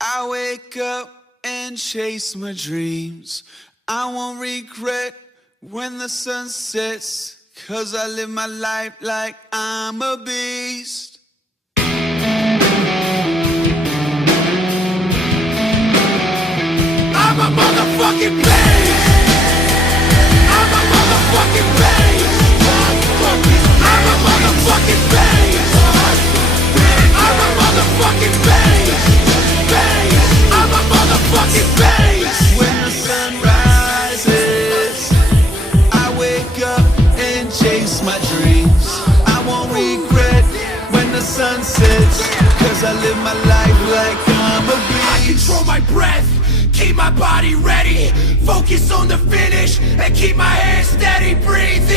I wake up and chase my dreams. I won't regret when the sun sets. Cause I live my life like I'm a beast. I'm a motherfucking beast. I'm a motherfucking beast. Cause I wake up and chase my dreams. I won't regret when the sun sets, 'cause I live my life like I'm a beast. I control my breath, keep my body ready, focus on the finish, and keep my head steady. Breathe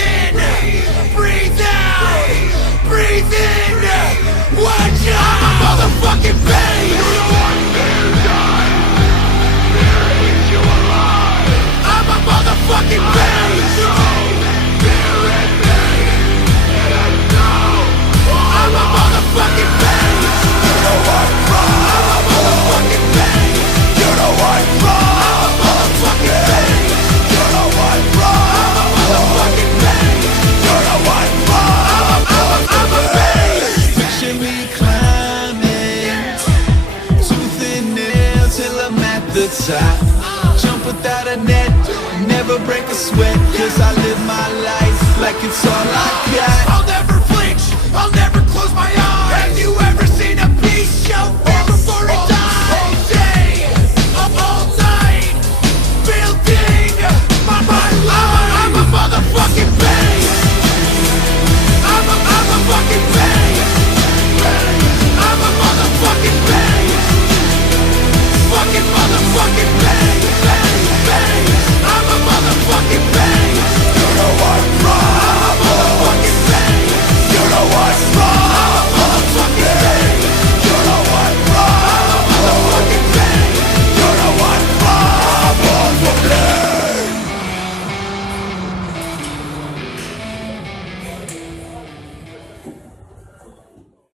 the top. Jump without a net, never break a sweat. Cause I live my